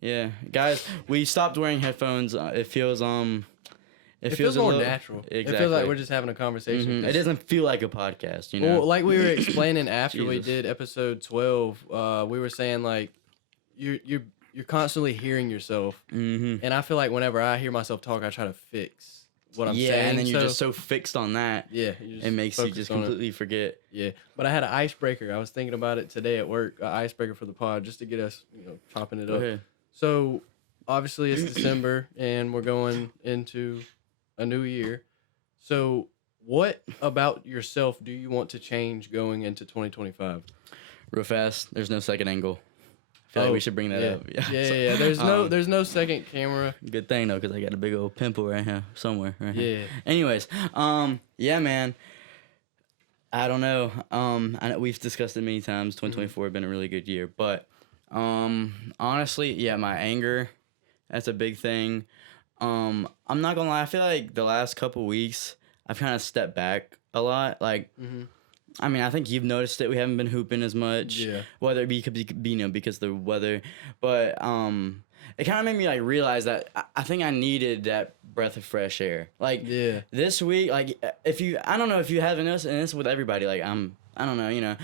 Yeah, guys, we stopped wearing headphones. It feels It feels a more little, natural. Exactly. It feels like we're just having a conversation. It doesn't feel like a podcast, you know. Well, like we were explaining after we Jesus. did episode 12, we were saying like you're constantly hearing yourself, and I feel like whenever I hear myself talk, I try to fix what I'm saying. Yeah, and then you're just so fixed on that. Yeah, it makes you just completely forget. Yeah, but I had an icebreaker. I was thinking about it today at work. An icebreaker for the pod, just to get us, chopping it up. Okay. So obviously it's December, and we're going into a new year. So what about yourself do you want to change going into 2025? Real fast, there's no second angle. I feel like we should bring that up. Yeah. There's no second camera. Good thing though, because I got a big old pimple right here somewhere. Right here. Yeah. Anyways, yeah, man. I don't know. I know we've discussed it many times. 2024 has been a really good year, but honestly, yeah, my anger, that's a big thing. I'm not gonna lie. I feel like the last couple weeks I've kind of stepped back a lot. Like, I mean, I think you've noticed it. We haven't been hooping as much. Yeah. Whether it be because of the weather, but it kind of made me like realize that I think I needed that breath of fresh air. Like, this week, like I don't know if you haven't noticed, and it's with everybody. Like, I don't know,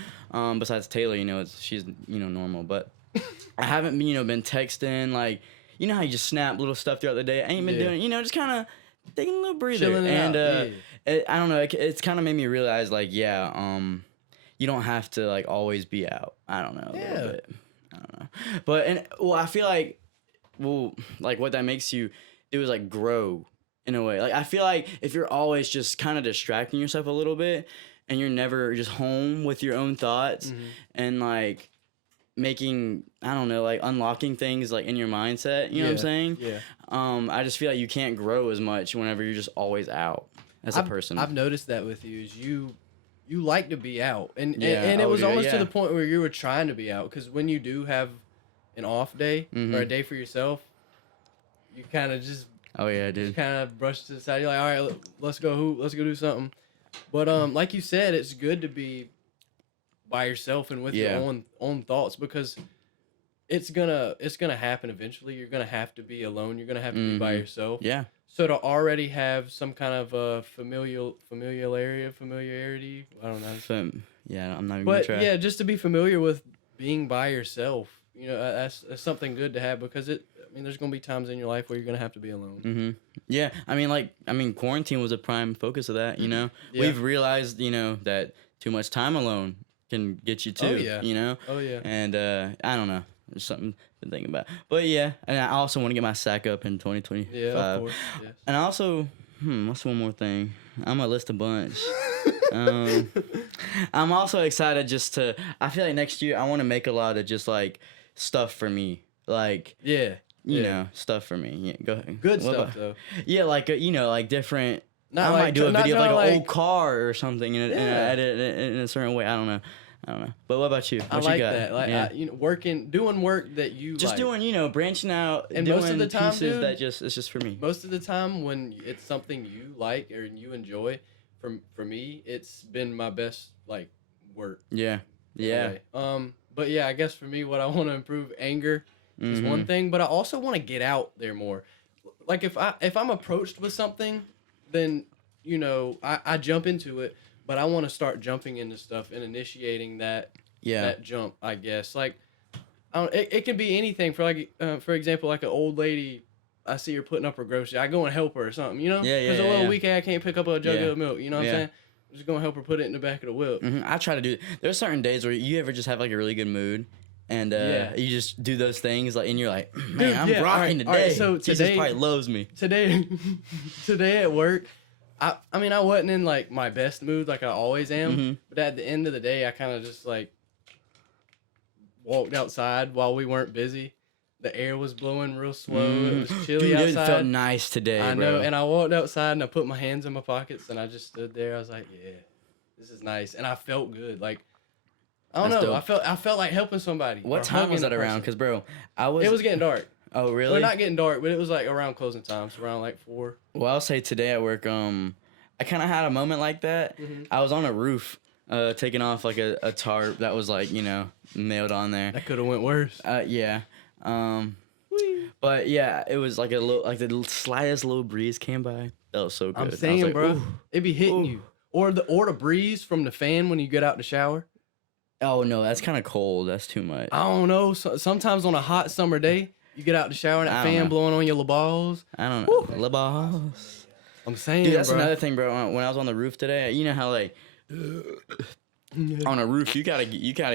besides Taylor, she's normal, but I haven't been texting like. You know how you just snap little stuff throughout the day? I ain't been doing, just kind of taking a little breather. Chilling and out. I don't know, it's kind of made me realize, like, you don't have to, like, always be out. I don't know, a little bit. I don't know. But, I feel like, what that makes you do is, like, grow in a way. Like, I feel like if you're always just kind of distracting yourself a little bit and you're never just home with your own thoughts and, like, making, I don't know, like unlocking things like in your mindset, you know what I'm saying? Yeah. I just feel like you can't grow as much whenever you're just always out as a person. I've noticed that with you is you like to be out. And it was almost to the point where you were trying to be out, because when you do have an off day or a day for yourself, you kind of just kind of brush to the side. You're like, all right, let's go hoop, let's go do something. But like you said, it's good to be by yourself and with your own thoughts, because it's gonna happen eventually. You're gonna have to be alone. You're gonna have to be by yourself. Yeah. So to already have some kind of familiarity. I don't know. I'm not even But gonna try. just to be familiar with being by yourself. That's something good to have, because there's gonna be times in your life where you're gonna have to be alone. Yeah. I mean, quarantine was a prime focus of that. We've realized that too much time alone can get you too. Oh yeah. And I don't know. There's something I've been thinking about. But yeah, and I also want to get my sack up in 2025. Yeah, of course. Yes. And I also, what's one more thing? I'm gonna list a bunch. I'm also excited I feel like next year I want to make a lot of just like stuff for me. Like, you know, stuff for me. Yeah, go ahead. Good stuff though. Yeah, like, like different. Not I like, might do a video of like an old car or something and edit it in a certain way. I don't know. But what about you? What I you like got? that. Like, doing work that you just like. doing, branching out, and doing most of the time, pieces dude, that it's just for me. Most of the time when it's something you like or you enjoy, for me, it's been my best like work. Yeah. But yeah, I guess for me, what I want to improve, anger is one thing, but I also want to get out there more. Like if I'm approached with something, then I jump into it. But I want to start jumping into stuff and initiating that jump, I guess. Like, it can be anything. For example, like an old lady, I see her putting up her groceries. I go and help her or something, Yeah. Because a little weak I can't pick up a jug of milk. You know what I'm saying? I'm just going to help her put it in the back of the whip. I try to do. There's certain days where you ever just have like a really good mood, and you just do those things, like, and you're like, man, I'm rocking today. All right, so today, Jesus probably loves me. Today at work, I wasn't in like my best mood like I always am, but at the end of the day, I kind of just like walked outside while we weren't busy. The air was blowing real slow. It was chilly outside. It felt nice today, I know, bro. and I walked outside and I put my hands in my pockets and I just stood there. I was like, yeah, this is nice, and I felt good. Like, I don't know, dope. I felt like helping somebody. What time was that around? Because, bro, It was getting dark. Oh, really? Well, not getting dark, but it was like around closing times, around like 4. Well, I'll say today at work, I kind of had a moment like that. I was on a roof, taking off like a tarp that was like, nailed on there. That could have went worse. Yeah. But yeah, it was like the slightest little breeze came by. That was so good. I'm saying, like, bro, it be hitting you. Or the breeze from the fan when you get out the shower. Oh no, that's kind of cold. That's too much. I don't know. Sometimes on a hot summer day, you get out the shower and that fan blowing on your balls. I don't know. Le balls. I'm saying, dude, that's bro. another thing, bro. When I was on the roof today, you know how like on a roof you gotta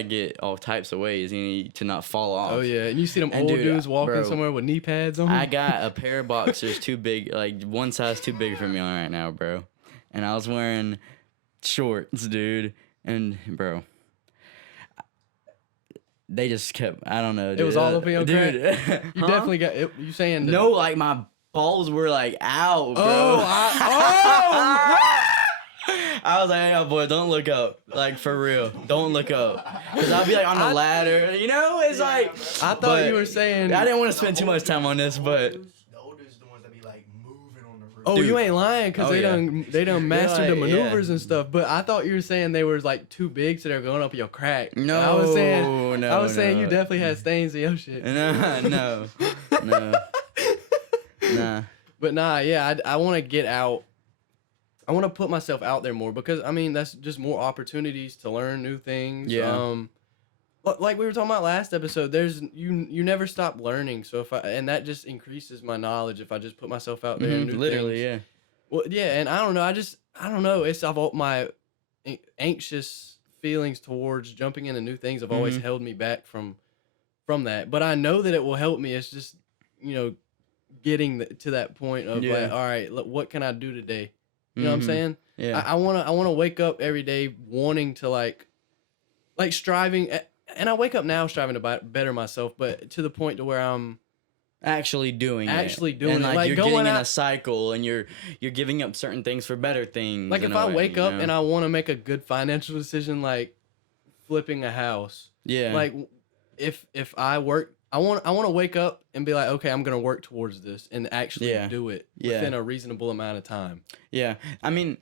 get all types of ways to not fall off. Oh yeah, and you see them old dudes walking somewhere with knee pads on. I got a pair of boxers too big, like one size too big for me on right now, bro. And I was wearing shorts, dude. And bro, they just kept. I don't know, dude. It was all up in your dude. You definitely got it. You saying no? Like my balls were like out, bro. I was like, "Hey, boy, don't look up. Like, for real. Don't look up. Because I'll be, like, on the ladder. You know? It's like... I thought you were saying... I didn't want to spend too much time on this, but... The oldest the ones that be, like, moving on the roof. Oh, dude. You ain't lying, because they done mastered the maneuvers and stuff. But I thought you were saying they were, like, too big, so they're going up your crack. No, I was saying you definitely had stains in your shit. No. Nah. But nah, yeah, I want to get out. I want to put myself out there more because, I mean, that's just more opportunities to learn new things. Yeah. Like we were talking about last episode, you never stop learning. So and that just increases my knowledge if I just put myself out there and do literally, things. yeah. Well, yeah, and I don't know. I don't know. It's my anxious feelings towards jumping into new things have always held me back from that. But I know that it will help me. It's just, getting to that point of like, all right, what can I do today? You know what I'm saying? Yeah. I wanna wake up every day wanting to like striving, and I wake up now striving to better myself, but to the point to where I'm actually doing and it. Like you're getting in a cycle and you're giving up certain things for better things. Like if I wake up and I want to make a good financial decision, like flipping a house. Yeah. Like if I work, I want to wake up and be like, okay, I'm gonna work towards this and actually do it within a reasonable amount of time. Yeah, I mean,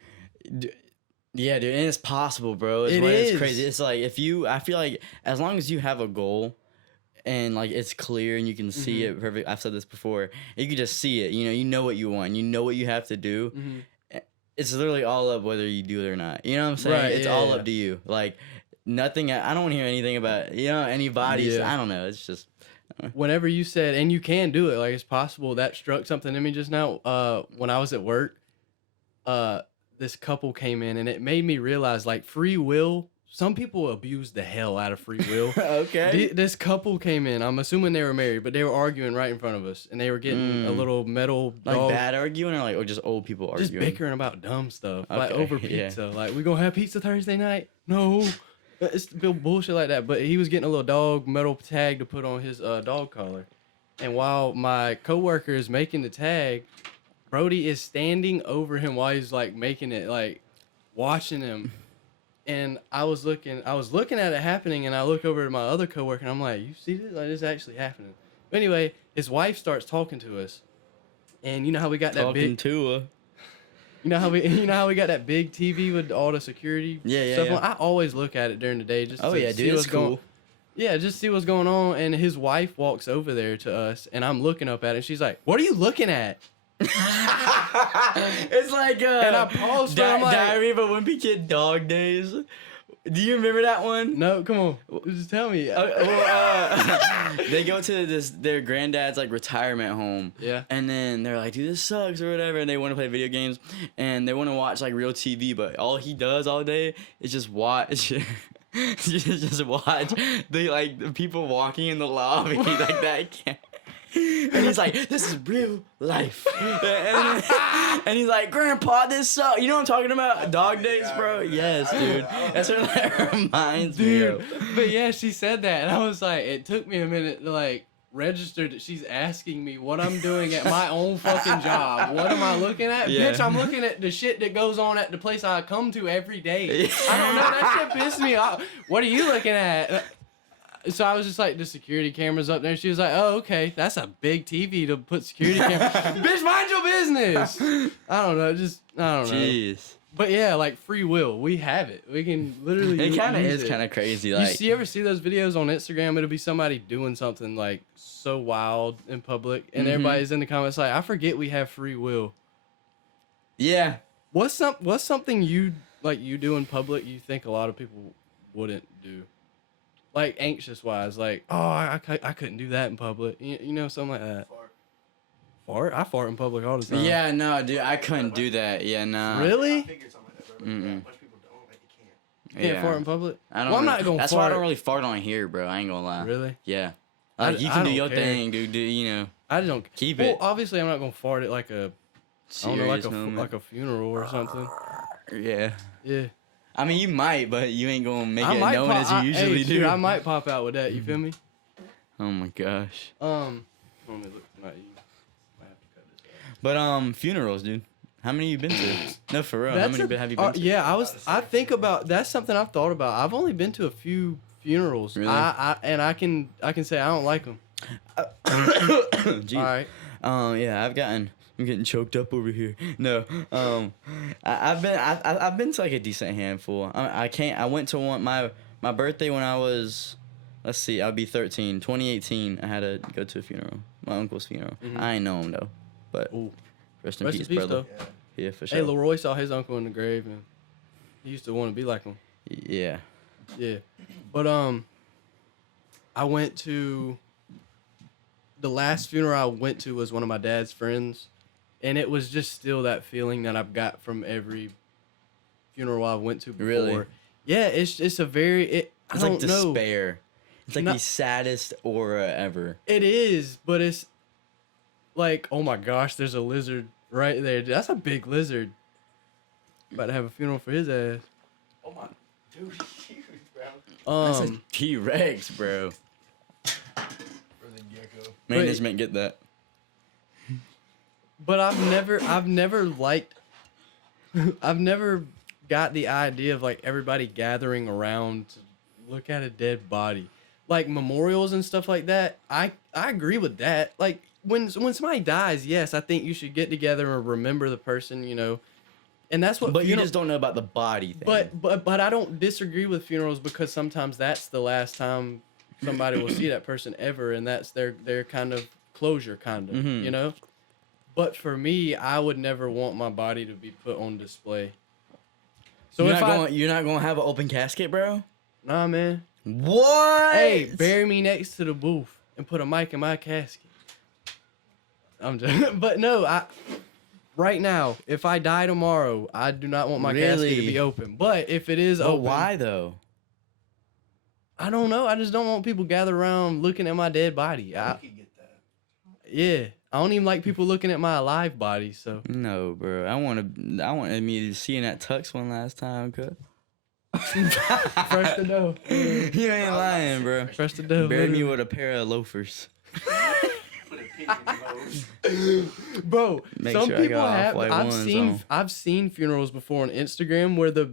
yeah, dude, and it's possible, bro. It's crazy. It's like I feel like as long as you have a goal and like it's clear and you can see it perfect. I've said this before. You can just see it. You know what you want. You know what you have to do. It's literally all up whether you do it or not. You know what I'm saying? Right, it's all up to you. Like nothing. I don't want to hear anything about anybody's. Yeah. I don't know. It's just. Whenever you said, and you can do it, like it's possible, that struck something in me just now. When I was at work, this couple came in and it made me realize like free will. Some people abuse the hell out of free will. Okay. This couple came in. I'm assuming they were married, but they were arguing right in front of us, and they were getting a little metal dog. Like bad arguing, or just old people arguing? Just bickering about dumb stuff, like over pizza. Yeah. Like, we gonna have pizza Thursday night? No. It's bullshit like that. But he was getting a little dog metal tag to put on his dog collar. And while my coworker is making the tag, Brody is standing over him while he's like making it, like watching him. And I was looking at it happening, and I look over at my other coworker and I'm like, you see this? Like, this is actually happening. But anyway, his wife starts talking to us. And you know how we got that big You know how we got that big TV with all the security stuff on? I always look at it during the day just to see what's going on. Yeah, just see what's going on. And his wife walks over there to us, and I'm looking up at it. And she's like, "What are you looking at?" It's like and I paused. Diary of a Wimpy Kid Dog Days. Do you remember that one? No, come on. Just tell me. They go to their granddad's like retirement home. Yeah. And then they're like, dude, this sucks or whatever. And they want to play video games and they want to watch like real TV, but all he does all day is just watch. just watch the people walking in the lobby like that. And he's like, this is real life. And he's like, Grandpa, this sucks. You know what I'm talking about? Dog Days, bro? Yes, dude. That's what that reminds me of. But yeah, she said that. And I was like, it took me a minute to like register that she's asking me what I'm doing at my own fucking job. What am I looking at? Yeah. Bitch, I'm looking at the shit that goes on at the place I come to every day. I don't know. That shit pissed me off. What are you looking at? So I was just like, the security camera's up there. She was like, oh, okay. That's a big TV to put security camera. Bitch, mind your business. I don't know. I don't know. Jeez. But yeah, like free will, we have it. We can literally. It kind of use is it. kind of crazy. Like, You ever see those videos on Instagram? It'll be somebody doing something like so wild in public, and everybody's in the comments like, "I forget we have free will." yeah. What's something you do in public you think a lot of people wouldn't do? Like anxious wise, like, oh, I couldn't do that in public. You know, something like that. Fart? I fart in public all the time. Yeah, no, dude, I couldn't do that. Yeah, no. Really? I figured something like that, bro. Like, yeah, a bunch of people don't, like, they can't. You can't fart in public? I don't. Well, I'm really- not gonna That's fart. why I don't really fart on here, bro. I ain't gonna lie. Really? Yeah. I- Like, you I can do don't your care. thing, dude. You know. I don't Keep well, it. obviously, I'm not gonna fart at like a, I don't know, Serious moment. like a funeral or something. Yeah. Yeah. I mean, you might, but you ain't gonna make I it might known as you hey, usually dude, do. I might pop out with that. You feel me? Oh my gosh. Let me look. Not you. Might have to cut this out. But funerals, dude. How many you been to? No, for real. How many have you been to? Yeah, I think about that's something I've thought about. I've only been to a few funerals. Really? I can say I don't like them. Jeez. All right. Yeah, I'm getting choked up over here. No, I've been to like a decent handful. I went to one my birthday when I was, let's see, I'll be 13. 2018, I had to go to a funeral, my uncle's funeral. I ain't know him though, but Ooh. rest in peace, brother. though. Yeah, for Hey, sure. Leroy saw his uncle in the grave, and he used to want to be like him. Yeah. Yeah, but I went to the last funeral I went to was one of my dad's friends, and it was just still that feeling that I've got from every funeral I went to before. Really? Yeah, it's a very It's I like don't know. despair. It's like Not- the saddest aura ever. It is, but it's like, oh my gosh, there's a lizard right there. That's a big lizard. About to have a funeral for his ass. Oh my, dude, huge, bro. That's a T-Rex, bro. For the gecko. Management get that. But I've never liked, I've never got the idea of like everybody gathering around to look at a dead body, like memorials and stuff like that. I agree with that. Like when somebody dies, yes, I think you should get together and remember the person, you know, and that's what. But you just don't know about the body thing. But I don't disagree with funerals because sometimes that's the last time somebody will see that person ever, and that's their kind of closure, kind of, you know. But for me, I would never want my body to be put on display. So you're not gonna have an open casket, bro? Nah, man. What? Hey, bury me next to the booth and put a mic in my casket. I'm just, but no, right now, if I die tomorrow, I do not want my casket to be open. But if it is open, why though? I don't know. I just don't want people gathered around looking at my dead body. You could get that. Yeah, I don't even like people looking at my alive body. So No, bro. I wanted me to see in that tux one last time, cuz. fresh to dough. You ain't lying, bro. Fresh to dough. Bury me with a pair of loafers. Put a pig in your nose. Bro, Make some sure I people got have. off-white I've ones seen. on. I've seen funerals before on Instagram where the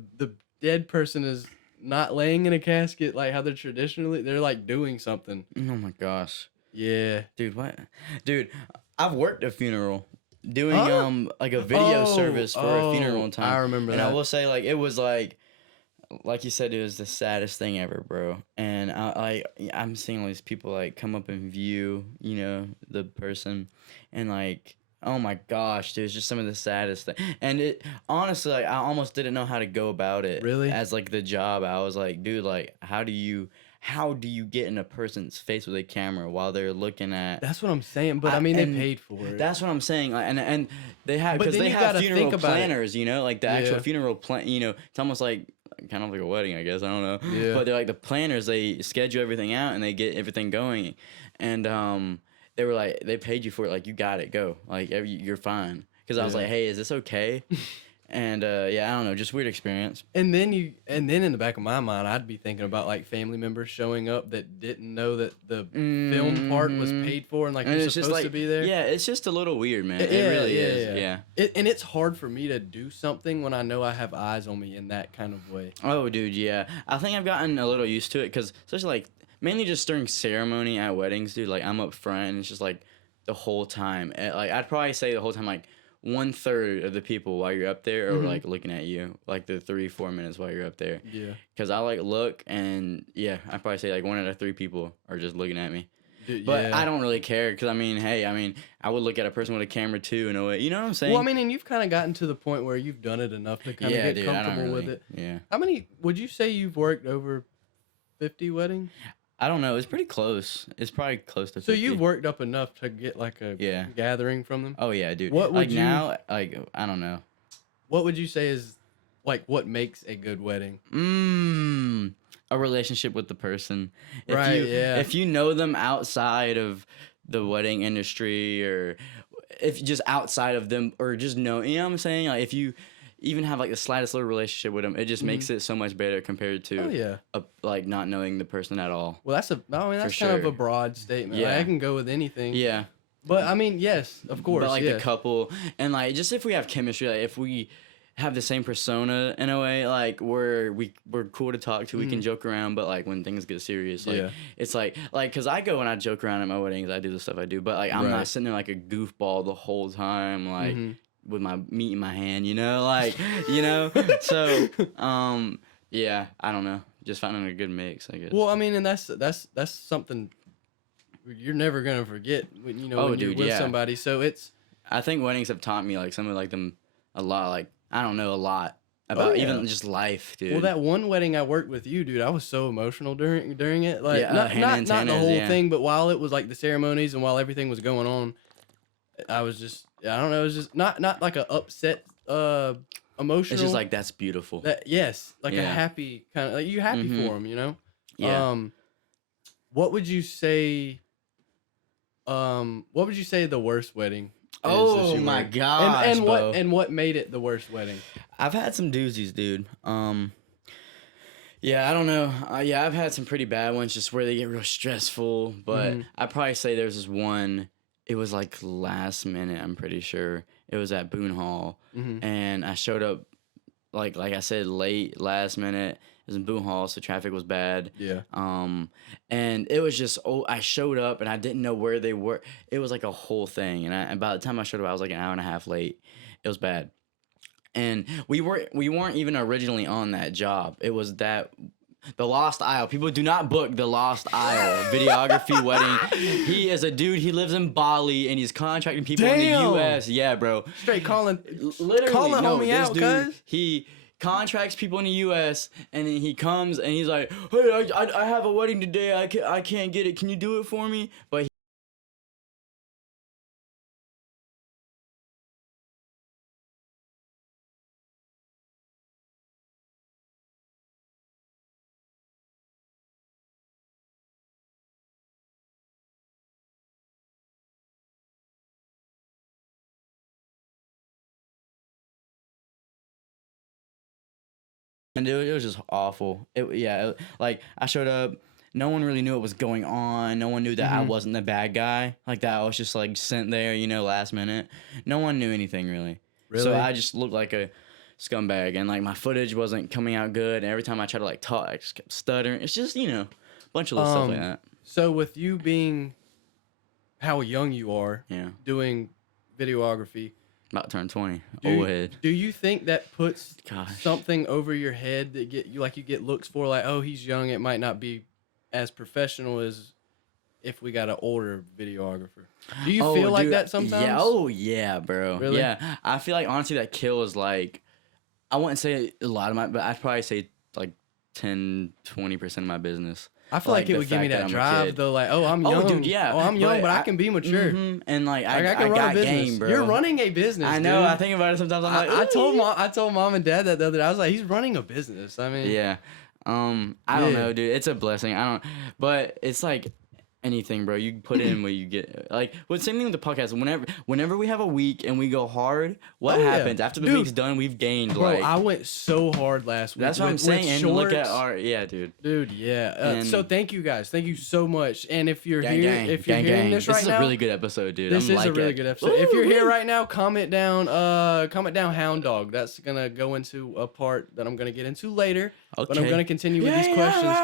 dead person is not laying in a casket like how they're traditionally. They're like doing something. Oh my gosh. Yeah. Dude, what? Dude, I've worked a funeral doing like a video service for a funeral one time. I remember and that. I will say, like, it was like you said, it was the saddest thing ever, bro. And I'm seeing all these people like come up and view, you know, the person, and like, oh my gosh, dude, it's just some of the saddest thing. And it honestly, like, I almost didn't know how to go about it. Really? As like the job, I was like, dude, like, how do you get in a person's face with a camera while they're looking at? That's what I'm saying. But I mean, they and paid for it. That's what I'm saying. Like, and they have, But because then they you have gotta funeral think about it. planners, you know, like the actual Yeah. funeral plan. You know, it's almost like kind of like a wedding, I guess. I don't know. Yeah. But they're like the planners. They schedule everything out and they get everything going. And they were like, they paid you for it. Like, you got it. Go. Like, you're fine. Because I was Yeah. like, hey, is this okay? And yeah, I don't know, just weird experience. And then in the back of my mind, I'd be thinking about like family members showing up that didn't know that the film part was paid for and like And you're it's just supposed like, to be there. yeah, it's just a little weird, man. It Yeah, really yeah, is. yeah. Yeah. And it's hard for me to do something when I know I have eyes on me in that kind of way. Oh, dude, yeah. I think I've gotten a little used to it because, especially like, mainly just during ceremony at weddings, dude. Like, I'm up front and it's just like the whole time. Like, I'd probably say the whole time, like, 1/3 of the people while you're up there are Mhm. like looking at you, like the 3-4 minutes while you're up there. Yeah. Cause I like look and yeah, I probably say like 1 out of 3 people are just looking at me. Dude, But yeah. I don't really care because I mean, hey, I would look at a person with a camera too in a way. You know what I'm saying? Well, I mean, and you've kind of gotten to the point where you've done it enough to kind of yeah, get dude, I don't comfortable really, with it. Yeah. How many would you say you've worked over 50 weddings? I don't know. It's pretty close. It's probably close to 50. So you've worked up enough to get like a gathering from them? Oh yeah, dude. What would like you now? Like I don't know. What would you say is like what makes a good wedding? A relationship with the person. If Right, yeah. If you know them outside of the wedding industry, or if just outside of them, or just know, you know what I'm saying? Like if you even have like the slightest little relationship with them, it just makes it so much better compared to like not knowing the person at all. Well, that's kind of a broad statement. Yeah. Like, I can go with anything. Yeah. But I mean, yes, of course. But like yes. the couple, and like just if we have chemistry, like if we have the same persona in a way, like we're cool to talk to, we can joke around, but like when things get serious, like it's like because I go and I joke around at my weddings, I do the stuff I do, but like I'm not sitting there like a goofball the whole time, like with my meat in my hand, you know, like you know. So yeah, I don't know, just finding a good mix, I guess. Well, I mean, and that's something you're never gonna forget when you're with somebody. So it's. I think weddings have taught me like some of like them a lot. Like I don't know a lot about even just life, dude. Well, that one wedding I worked with you, dude, I was so emotional during it. Like not the whole thing, but while it was like the ceremonies and while everything was going on, I was just I don't know. It was just not like a upset emotional. It's just like that's beautiful. Like a happy kind of like you happy for them, you know. Yeah. What would you say? What would you say the worst wedding? Oh my gosh, and what made it the worst wedding? I've had some doozies, dude. Yeah, I don't know. I've had some pretty bad ones, just where they get real stressful. But I'd probably say there's this one. It was like last minute. I'm pretty sure it was at Boone Hall, and I showed up like I said late, last minute. It was in Boone Hall, so traffic was bad. Yeah. And it was just I showed up and I didn't know where they were. It was like a whole thing, and by the time I showed up, I was like an hour and a half late. It was bad, and we weren't even originally on that job. It was the Lost Isle. People do not book the Lost Isle videography wedding. He is a dude. He lives in Bali and he's contracting people in the U.S. Yeah, bro. Straight calling homie out, dude, cuz. He contracts people in the U.S. and then he comes and he's like, "Hey, I have a wedding today. I can't get it. Can you do it for me?" But and it was just awful. Like I showed up, no one really knew what was going on. No one knew that I wasn't the bad guy. Like that I was just like sent there, last minute. No one knew anything really. So I just looked like a scumbag, and like my footage wasn't coming out good. And every time I tried to like talk, I just kept stuttering. It's just a bunch of little stuff like that. So with you being how young you are, doing videography. About to turn 20. Old head. Do you think that puts something over your head that you get looks for, like, oh, he's young, it might not be as professional as if we got an older videographer? Do you feel like that sometimes? Yeah. Oh yeah, bro. Really? Yeah. I feel like honestly that kills like, I wouldn't say a lot of but I'd probably say like 10-20% of my business. I feel like it would give me that drive though, like, oh, I'm young. Oh, dude, yeah. Oh, I'm young, but I can be mature. And like I can run got a business. game, bro. You're running a business. I know. Dude. I think about it sometimes. I'm like, I told mom and dad that the other day. I was like, he's running a business. I mean, yeah. I don't know, dude. It's a blessing. But it's like anything, bro. You put in what you get. Like, same thing with the podcast. Whenever we have a week and we go hard, what happens after the week's done? We've gained. Bro, I went so hard last week. That's what I'm saying. And look at our dude. Yeah. So thank you guys. Thank you so much. And if you're hearing this right now, this is a really good episode, dude. This is a really good episode. If you're here right now, comment down Hound Dog. That's gonna go into a part that I'm gonna get into later. Okay. But I'm gonna continue with these questions.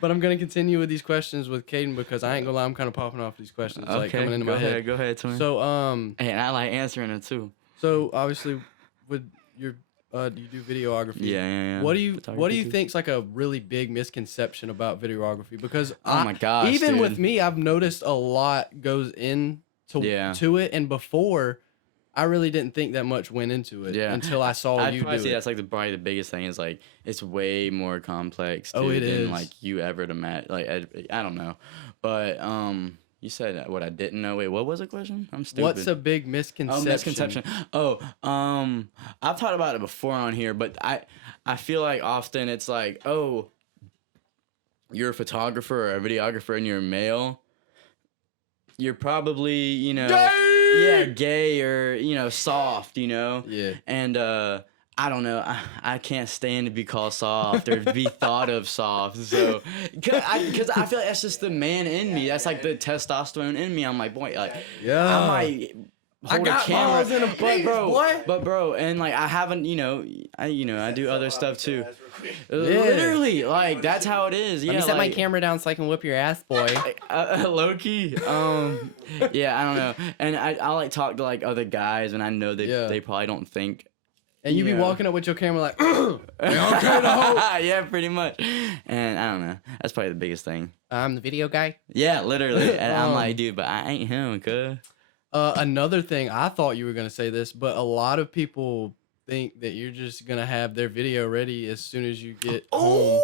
But I'm gonna continue with these questions with Caden because I ain't gonna lie, I'm kind of popping off these questions like coming into my head. Go ahead, Twin. So and I like answering it too. So obviously, with your you do videography. Yeah. What do you think's like a really big misconception about videography? Because my gosh, even dude. with me, I've noticed a lot goes into to it, and before, I really didn't think that much went into it until I saw you do it. That's like probably the biggest thing is like it's way more complex than like you ever imagine. Like I don't know, but you said what I didn't know. Wait, what was the question? I'm stupid. What's a big misconception? I've talked about it before on here, but I feel like often it's like, oh, you're a photographer or a videographer and you're a male. You're probably, gay or, soft, Yeah. And I don't know. I can't stand to be called soft or be thought of soft. So, because I feel like that's just the man in me. That's like the testosterone in me. I'm like, boy, like, I might hold a camera. Balls in a place, boy. But bro, and like I haven't, I do other stuff too. Literally, like that's how it is. Let me set my camera down so I can whip your ass, boy. Low key. Yeah, I don't know. And I like talk to like other guys, and I know they probably don't think. And you be walking up with your camera like, yeah, pretty much. And I don't know. That's probably the biggest thing. I'm the video guy. Yeah, literally. And I'm like, dude, but I ain't him, cuz. Another thing, I thought you were gonna say this, but a lot of people think that you're just gonna have their video ready as soon as you get home.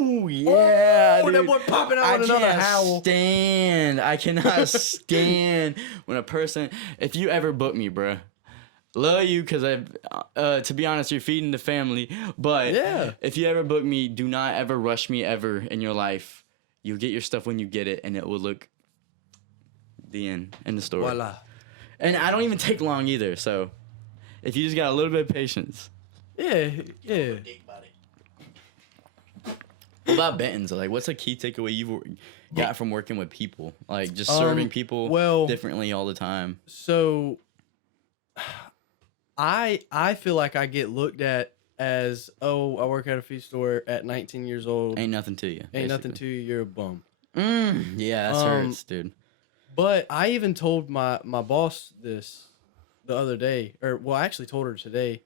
Oh yeah, dude. That boy popping out with another howl. I cannot stand when a person. If you ever book me, bruh. Love you because to be honest, you're feeding the family. But if you ever book me, do not ever rush me ever in your life. You'll get your stuff when you get it, and it will look the end the story. Voila. And I don't even take long either. So if you just got a little bit of patience. Yeah. What about Benton's? Like, what's a key takeaway you've got from working with people? Like, just serving people differently all the time. So I feel like I get looked at as, oh, I work at a feed store at 19 years old. Ain't nothing to you. Ain't nothing to you. You're a bum. Yeah, that hurts, dude. But I even told my boss this the other day. I actually told her today.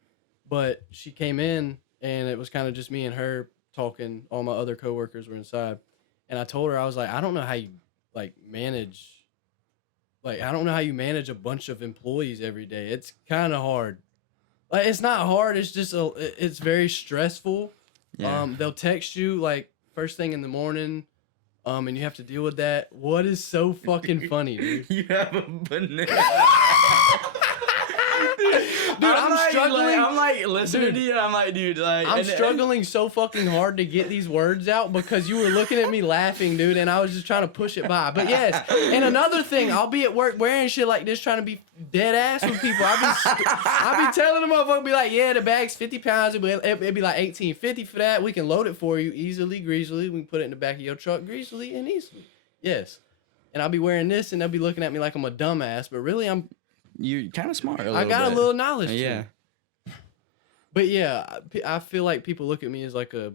But she came in, and it was kind of just me and her talking. All my other coworkers were inside. And I told her, I was like, I don't know how you, manage... I don't know how you manage a bunch of employees every day. It's kind of hard. Like, it's not hard. It's just it's very stressful. Yeah. They'll text you first thing in the morning, and you have to deal with that. What is so fucking funny, dude? You have a banana. Dude, I'm struggling. I'm listening to you. I'm like, dude, I'm struggling so fucking hard to get these words out because you were looking at me laughing, dude, and I was just trying to push it by. But yes, and another thing, I'll be at work wearing shit like this, trying to be dead ass with people. I'll be telling them, motherfucker, be like, yeah, the bag's 50 pounds. It'd be like $18.50 for that. We can load it for you easily, greasily. We can put it in the back of your truck greasily and easily. Yes. And I'll be wearing this, and they'll be looking at me like I'm a dumbass, but really you're kind of smart. I got a little knowledge. Yeah. But yeah, I feel like people look at me as like a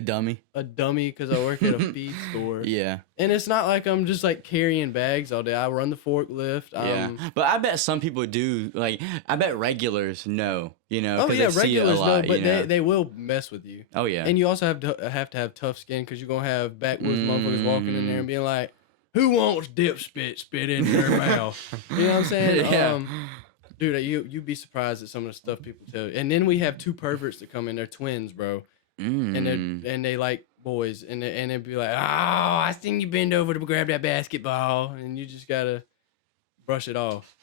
dummy. A dummy because I work at a feed store. Yeah. And it's not like I'm just carrying bags all day. I run the forklift. Yeah. But I bet some people do. I bet regulars know. Oh yeah, regulars know, but they will mess with you. Oh yeah. And you also have to have tough skin because you're gonna have backwoods motherfuckers walking in there and being like, "Who wants dip spit in their mouth?" You know what I'm saying? Yeah. Dude, you'd be surprised at some of the stuff people tell you. And then we have two perverts that come in. They're twins, bro. And they like boys. And they'd be like, "Oh, I seen you bend over to grab that basketball," and you just gotta brush it off.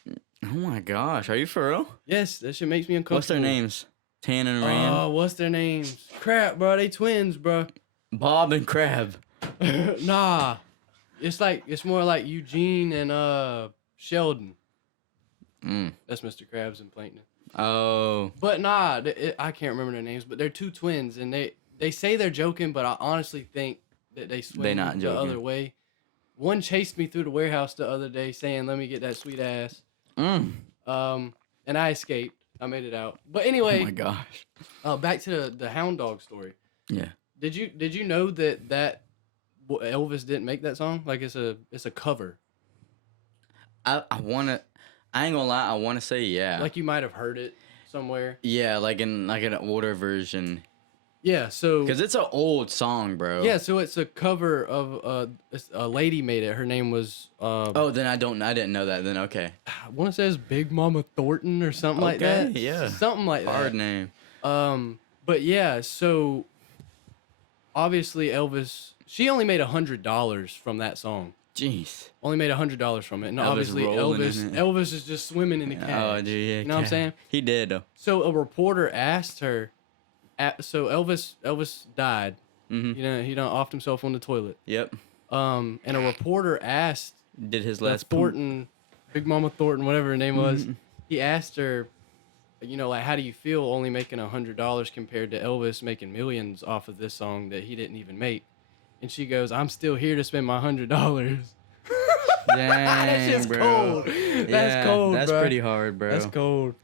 Oh my gosh, are you for real? Yes, that shit makes me uncomfortable. What's their names? Tan and Rand. Oh, what's their names? Crap, bro. They twins, bro. Bob and Crab. Nah. It's more like Eugene and Sheldon. That's Mr. Krabs and Plankton. Oh. But nah, I can't remember their names, but they're two twins, and they say they're joking, but I honestly think that they swim the other way. One chased me through the warehouse the other day saying, "Let me get that sweet ass." And I escaped. I made it out. But Oh anyway, my gosh. back to the hound dog story. Yeah. Did you know that Elvis didn't make that song? Like it's a cover. I ain't gonna lie, I wanna say yeah. Like you might have heard it somewhere. Yeah, like in like an older version. Yeah, so Cause it's an old song, bro. yeah, so it's a cover of a lady made it. Her name was Oh, then I didn't know that. Then okay. I want to say it's Big Mama Thornton or something like that. Yeah. Something like that. Hard name. But yeah, so obviously Elvis, she only made $100 from that song. Jeez. Only made $100 from it, and Elvis obviously rolling in it. Elvis is just swimming in the cash. Oh, dude, yeah. You know what I'm saying? He did though. So a reporter asked her. So Elvis died. Mhm. You know, he done offed himself on the toilet. Yep. And a reporter asked Did his the last poop. Thornton, Big Mama Thornton, whatever her name was. He asked her, you know, like, how do you feel only making $100 compared to Elvis making millions off of this song that he didn't even make? And she goes, "I'm still here to spend my $100." Dang, That's just bro. cold. That's cold, That's bro. pretty hard, bro. That's cold.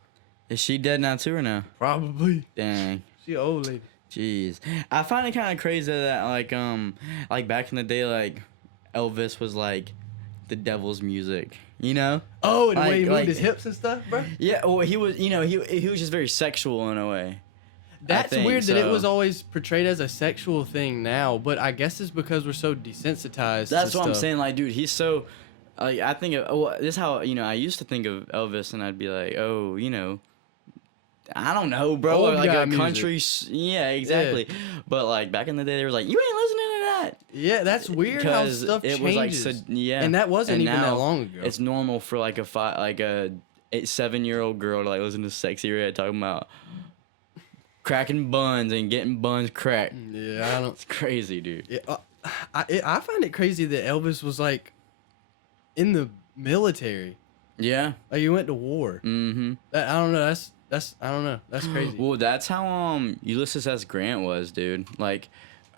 Is she dead now too or no? Probably. Dang. She an old lady. Jeez. I find it kind of crazy that like back in the day, like Elvis was like the devil's music, you know? Oh, and the Like- way he moved like- his hips and stuff, bro. Yeah, well, he was, you know, he was just very sexual in a way. That's think weird that it so. was always portrayed as a sexual thing now, but I guess it's because we're so desensitized. That's to what I'm stuff. saying. Like, dude, he's so. Like, I think this is how, you know, I used to think of Elvis, and I'd be like, oh, you know, I don't know, bro, Old or like guy a music. country. Yeah, exactly. But like back in the day, they were like, you ain't listening to that. Yeah, that's weird how Because stuff it changes. was like, so, yeah, And that wasn't even that now long ago. It's normal for like a 7-year-old girl to like listen to Sexy Red talking about cracking buns and getting buns cracked. Yeah, I don't. It's crazy, dude. Yeah, I find it crazy that Elvis was like in the military. Yeah. Like he went to war. Mm-hmm. That I don't know. That's I don't know. That's crazy. Well, that's how Ulysses S. Grant was, dude. Like,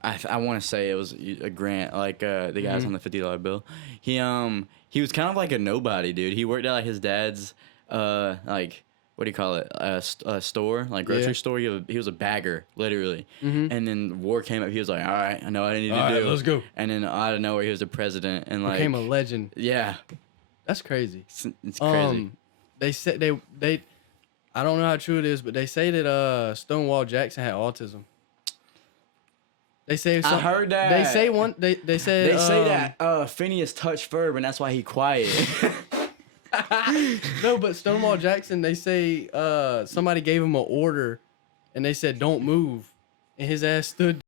I want to say it was a Grant, like the guys on the $50 bill. He was kind of like a nobody, dude. He worked at like his dad's like, what do you call it, a store, like grocery store. He was a bagger, literally. And then war came up. He was like, all right, I know what I need to do. Let's go. And then out of nowhere, he was the president, and like Became a legend. yeah, That's crazy. it's crazy. They said they I don't know how true it is, but they say that Stonewall Jackson had autism. They say I heard that. They say one. They said They say that Phineas touched Ferb, and that's why he quiet. No, but Stonewall Jackson. They say somebody gave him an order, and they said don't move, and his ass stood.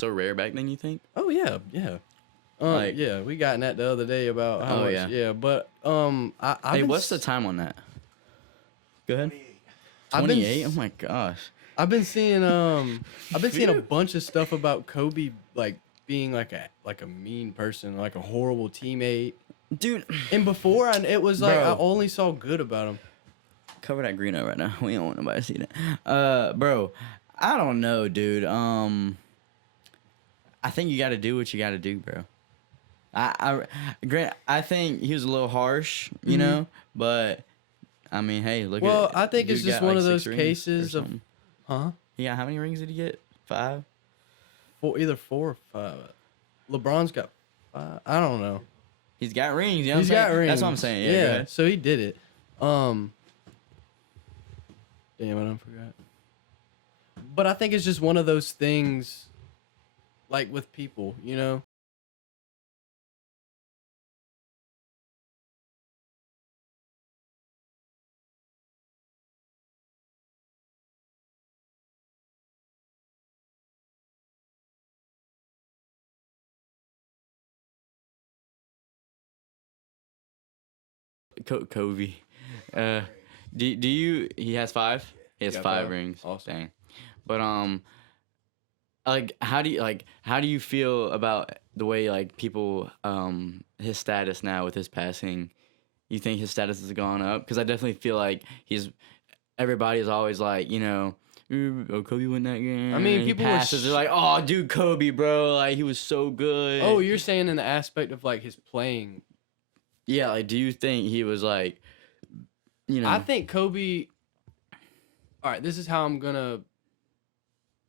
So rare back then, you think? Oh yeah, yeah. Like- Yeah, we got in that the other day about how Oh, much. yeah. Yeah, but Hey, what's the time on that? Go ahead. I've been 28. Oh my gosh. I've been seeing a bunch of stuff about Kobe like being like a mean person, like a horrible teammate. Dude, And before it was like Bro. I only saw good about him. cover that green up right now. We don't want nobody to see that. Bro, I don't know, dude. I think you got to do what you got to do, bro. I think he was a little harsh, you know, but I mean, hey, look at it. Well, I think it's Dude just got, one like, of those 6 rings cases or of, something. huh? Yeah, how many rings did he get? 5? Either 4 or 5. LeBron's got 5. I don't know. He's got rings. You know He's what I'm got saying? rings. That's what I'm saying. Yeah. go ahead. So he did it. Damn, I don't forgot. But I think it's just one of those things, like with people, you know. Kobe. Do you? He has 5. He has got 5 5. rings. Awesome. Dang. But like how do you feel about the way like people his status now with his passing? You think his status has gone up? Because I definitely feel like everybody is always like, you know, Oh, Kobe won that game. I mean, He people were passes. They're like, oh, dude, Kobe, bro. Like, he was so good. Oh, you're saying in the aspect of, like, his playing. Yeah, like, do you think he was, like, you know. I think Kobe... All right, this is how I'm gonna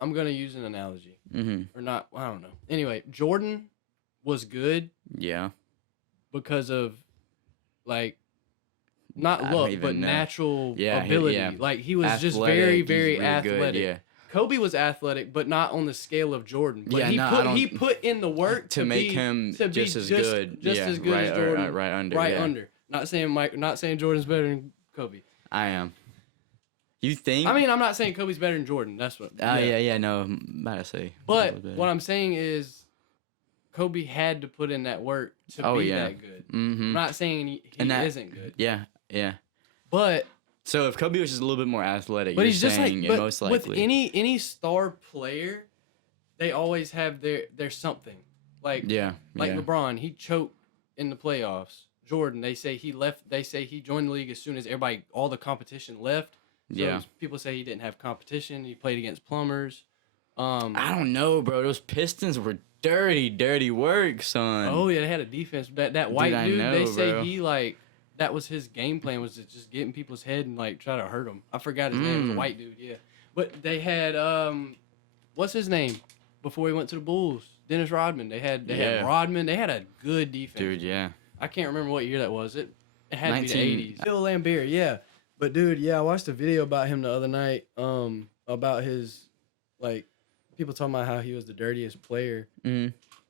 use an analogy. Mm-hmm. Or not, I don't know. Anyway, Jordan was good Yeah. because of, like, not luck, but natural ability. Yeah. Like, he was just Athletic, very, he's very really athletic. good, yeah. Kobe was athletic, but not on the scale of Jordan. But Yeah, he put in the work to make him just as good. Just Yeah, as good right, as Jordan. right under. Not saying Jordan's better than Kobe. I am. You think? I mean, I'm not saying Kobe's better than Jordan. That's what. Yeah, no, I'm about to say. But what I'm saying is, Kobe had to put in that work to be that good. Mm-hmm. I'm not saying he isn't good. Yeah. But so if Kobe was just a little bit more athletic, but you're he's just like, saying but most likely. with any star player, they always have their something. Like LeBron, he choked in the playoffs. Jordan, they say he left. They say he joined the league as soon as all the competition left. So people say he didn't have competition. He played against plumbers. I don't know, bro. Those Pistons were dirty work, son. Oh yeah, they had a defense. That white dude, they say bro. he like that was his game plan, was to just get in people's head and like try to hurt them. I forgot his name. It was a white dude, yeah. But they had what's his name before he went to the Bulls? Dennis Rodman. They had Rodman. They had a good defense. Dude, yeah. I can't remember what year that was. It had to be the 80s. Bill Laimbeer, yeah. But dude, yeah, I watched a video about him the other night. About his, like, people talking about how he was the dirtiest player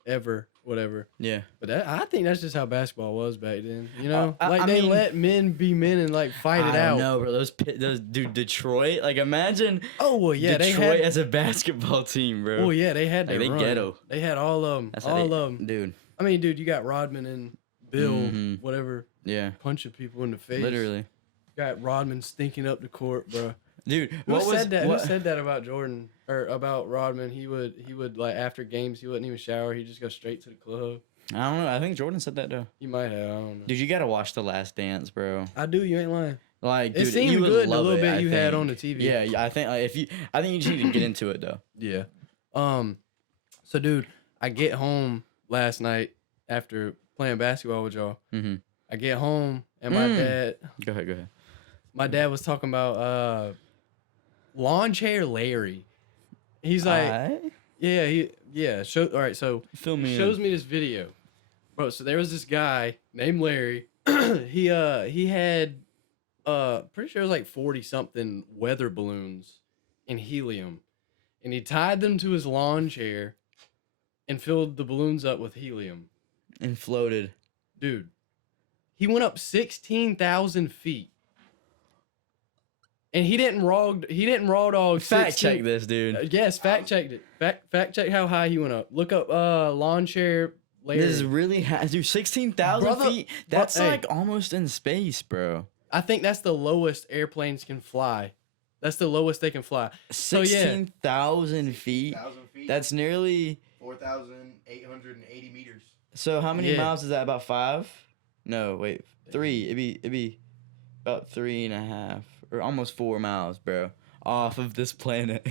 ever, whatever. Yeah. But I think that's just how basketball was back then. You know, I they mean, let men be men and like fight it out. No, bro. Those dude, Detroit. Like, imagine. Oh well, yeah, Detroit as a basketball team, bro. Oh yeah, they had like, they run. ghetto. They had all of them. That's all of them, dude. I mean, dude, you got Rodman and Bill, whatever. Yeah. Punching people in the face. Literally. Got Rodman stinking up the court, bro. Dude, Who said that about Jordan or about Rodman? He would like after games he wouldn't even shower. He'd just go straight to the club. I don't know. I think Jordan said that though. He might have. I don't know. Dude, you gotta watch The Last Dance, bro. I do. You ain't lying. Like, dude, it seemed you would good the love little bit I you had think. on the TV. Yeah, I think I think you just need to get into it though. Yeah. So dude, I get home last night after playing basketball with y'all. Mm-hmm. I get home and my dad. Go ahead. My dad was talking about lawn chair Larry. He's like, all right. So Fill me shows me this video, bro. So there was this guy named Larry. he had pretty sure it was like 40 something weather balloons in helium, and he tied them to his lawn chair and filled the balloons up with helium and floated. Dude, he went up 16,000 feet. And he didn't raw dog. Fact check this, dude. Yes, fact checked it. Fact check how high he went up. Look up lawn chair Larry. This is really dude, 16,000 feet. That's like almost in space, bro. I think that's the lowest airplanes can fly. That's the lowest they can fly. 16,000 feet. 1,000 feet. That's nearly 4,880 meters. So how many miles is that? About 5? No, wait, 3. It'd be about 3.5 or almost 4 miles, bro, off of this planet.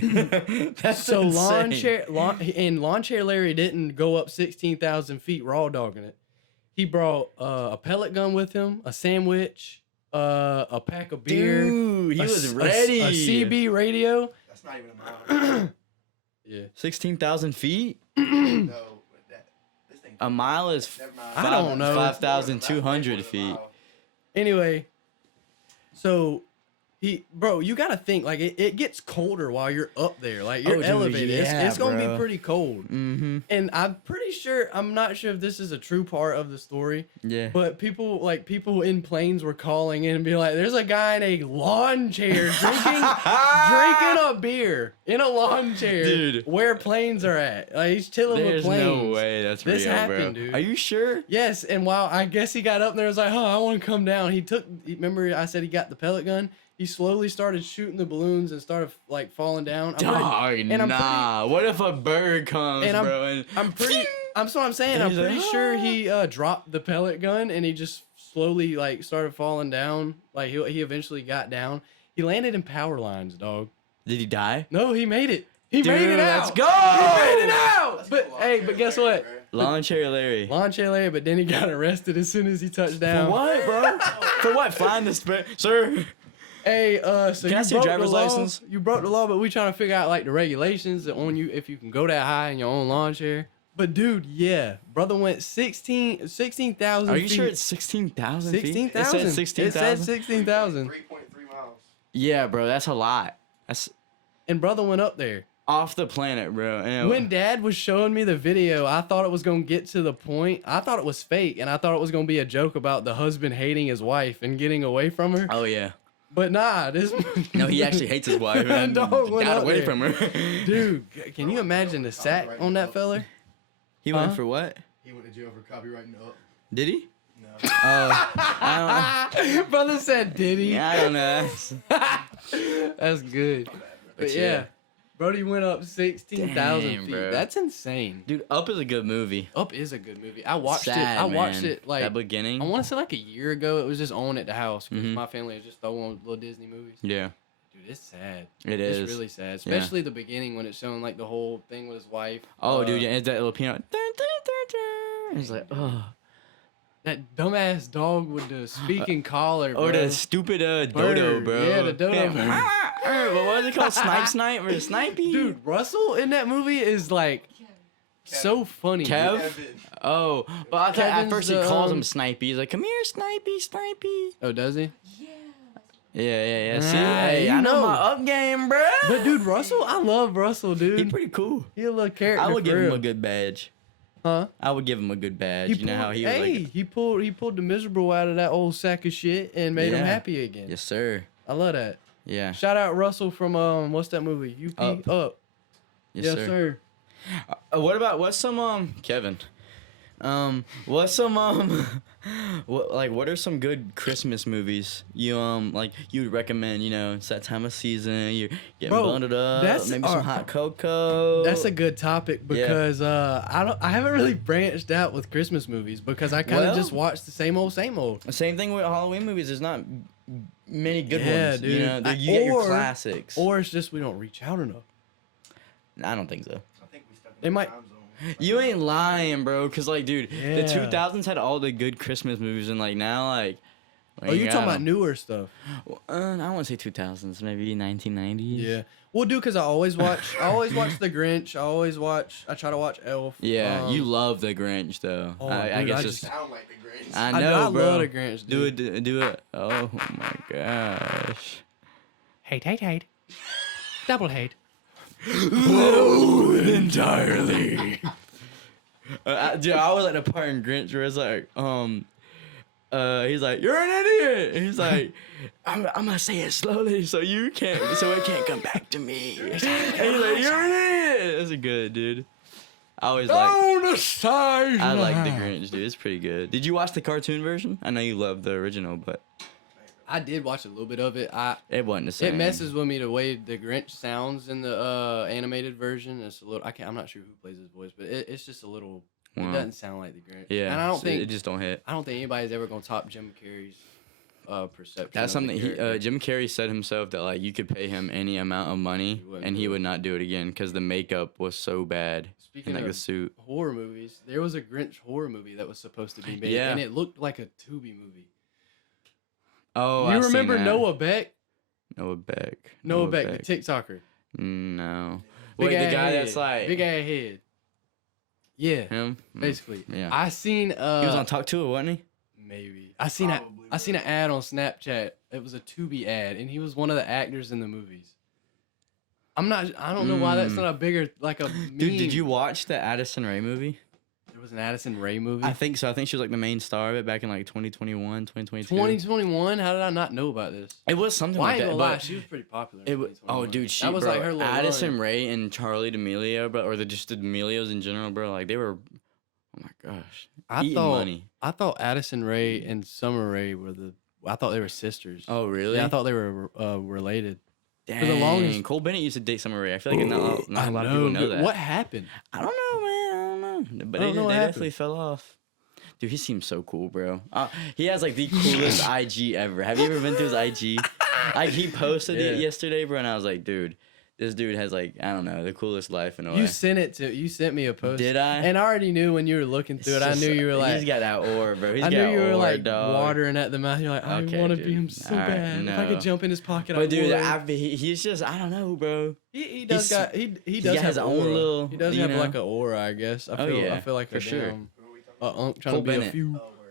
That's so insane. lawn chair Larry didn't go up 16,000 feet raw dogging it. He brought a pellet gun with him, a sandwich, a pack of beer. Dude, he was ready. A CB radio. That's not even a mile. Yeah. 16,000 feet? No, this thing. A mile is I don't know. 5,200 feet. Anyway, so you gotta think like it gets colder while you're up there, like you're elevated. It's gonna be pretty cold. Mm-hmm. And I'm not sure if this is a true part of the story. Yeah. But people in planes were calling in and be like, "There's a guy in a lawn chair drinking a beer in a lawn chair, dude, where planes are at. Like he's chilling with planes. There's no way that's real, this happened, bro. dude. Are you sure? Yes. And while I guess he got up there, and was like, "Oh, I want to come down." Remember I said he got the pellet gun. He slowly started shooting the balloons and started like falling down. What if a bird comes, bro? I'm saying. I'm pretty sure he dropped the pellet gun and he just slowly like started falling down. Like he eventually got down. He landed in power lines, dog. Did he die? No, he made it. He Dude, made it out. let's go! He made it out. But hey, but guess what? Lawn Chair Larry. Lawn chair Larry, but then he got arrested as soon as he touched down. For what, bro? For what? Flying the sir. Hey, so Can I you see your broke driver's the law. license? You broke the law, but we trying to figure out like the regulations on you if you can go that high in your own lawn chair. But dude, yeah, brother went 16,000. Are you sure it's 16,000 feet? 16,000. It said 16,000. It said 16,000. 3.3 miles. Yeah, bro, that's a lot. That's And brother went up there. off the planet, bro. And When Dad was showing me the video, I thought it was gonna get to the point. I thought it was fake, and I thought it was gonna be a joke about the husband hating his wife and getting away from her. oh yeah. But nah, this. No, he actually hates his wife and Dog went got up away there. from her. Dude, can you imagine the sack on that feller? He went for what? He went to jail for copywriting up. Did he? No. Oh, I Brother said, "Did he?" don't. Yeah, I don't know. That's good. But yeah, Brody went up 16,000 Damn, feet. bro. That's insane. Dude, Up is a good movie. Up is a good movie. I watched Sad, it. I watched man. it like that beginning. I want to say like a year ago. It was just on at the house because Mhm. my family was just throwing little Disney movies. Yeah, Dude, it's sad. it is. It's really sad, Yeah. especially the beginning when it's showing like the whole thing with his wife. Oh, dude, yeah, it's that little piano. It's like, oh. That dumbass dog with the speaking collar, bro. Or the stupid dodo, Bird. bro. Yeah, the dodo bird. What was it called? Snipe or Snipey? Dude, Russell in that movie is like so funny. Kev? Kevin. Oh, but I thought at Kevin's first he the, calls him Snipey. He's like, come here, Snipey. Oh, does he? Yeah. See, Ah, hey, you I know know. my up game, bro. But dude, Russell, I love Russell, dude. He's pretty cool. He a little character. I would for give him real. a good badge. Huh? I would give him a good badge. You know how he was like, he pulled the miserable out of that old sack of shit and made him Yeah. happy again. yes, sir. I love that. Yeah. Shout out Russell from what's that movie? UP Up. Yes, sir. What's some Kevin? What's some what are some good Christmas movies you like you'd recommend? You know, it's that time of season. You're getting Bro, bundled up. that's Maybe our- some hot cocoa. That's a good topic because I haven't really branched out with Christmas movies because I kind of Well- just watch the same old. Same thing with Halloween movies. There's not many good Yeah, ones. dude. You know, you get your Or- classics. Or it's just we don't reach out enough. I don't think so. I think we stuck in They the might- time zone. You ain't lying, bro. Cause like, dude, the Yeah. 2000s had all the good Christmas movies, and like now, like. Oh, you're talking about newer stuff. I don't want to say 2000s, maybe 1990s. Yeah. Well, dude, because I always watch The Grinch. I try to watch Elf. Yeah, you love the Grinch though. Oh, I dude, guess I just Sound like the Grinch. I I know, bro. love The Grinch, dude. Do it. Oh my gosh. Hate. Double hate. Loathe entirely. Dude, I was like the part in Grinch where it's like, he's like, you're an idiot. And he's like, I'm gonna say it slowly so it can't come back to me. And he's like, you're an idiot. That's good, dude. I always like. I like the Grinch, dude. It's pretty good. Did you watch the cartoon version? I know you love the original, but I did watch a little bit of it. it wasn't the same. It messes with me the way the Grinch sounds in the animated version. It's a little. I'm not sure who plays his voice, but it's just a little. Wow. It doesn't sound like the Grinch. Yeah, And I don't think it just don't hit. anybody's ever gonna top Jim Carrey's perception. That's of something the character. Jim Carrey said himself that like you could pay him any amount of money He wouldn't and he do would it. not do it again because the makeup was so bad Speaking in like of the suit. horror movies, there was a Grinch horror movie that was supposed to be made, Yeah. and it looked like a Tubi movie. Oh, You I've seen remember that. Noah Beck? Noah Beck. Noah Beck, the TikToker. No. Big Wait, the ass guy head. that's like big ass head. Yeah, him. basically. Yeah. I seen He was on Talk To It, wasn't he? maybe I seen an ad on Snapchat. It was a Tubi ad, and he was one of the actors in the movies. I don't know why that's not a bigger like a meme. Dude, did you watch the Addison Rae movie? There was an Addison Rae movie. I think so. I think she was like the main star of it back in like 2021, 2022. 2021. How did I not know about this? It was something Well, I like ain't that. gonna lie, But she was pretty popular. it in was, 2021. dude, that was bro, like her little Addison run. Rae and Charlie D'Amelio, bro, or just the D'Amelios in general, bro. Like they were, oh my gosh, eating money. I thought Addison Rae and Summer Rae were I thought they were sisters. Oh really? Yeah, I thought they were related. Dang, the longest- Cole Bennett used to date Summer Rae. I feel like not a lot of people know that. What happened? I don't know, man. I don't know. But I don't know what they happened. definitely fell off. Dude, he seems so cool, bro. He has like the coolest IG ever. Have you ever been through his IG? Like he posted it Yeah. yesterday, bro, and I was like, dude, this dude has like, I don't know, the coolest life in a way. You sent me a post. Did I? And I already knew when you were looking through it. I knew you were like, he's got that ore, bro. He's I got knew you were ore, like dog. watering at the mouth. You're like, I Okay, want to dude. be him so Alright, bad. If I could no. jump in his pocket, I But dude, would. he's just, I don't know, bro. He does he's- got he does got have his own aura. little, He does you have know? like an aura, I guess. I feel like for a sure. damn Who are we talking unk trying Cole to be Bennett. a few. about? Oh, where,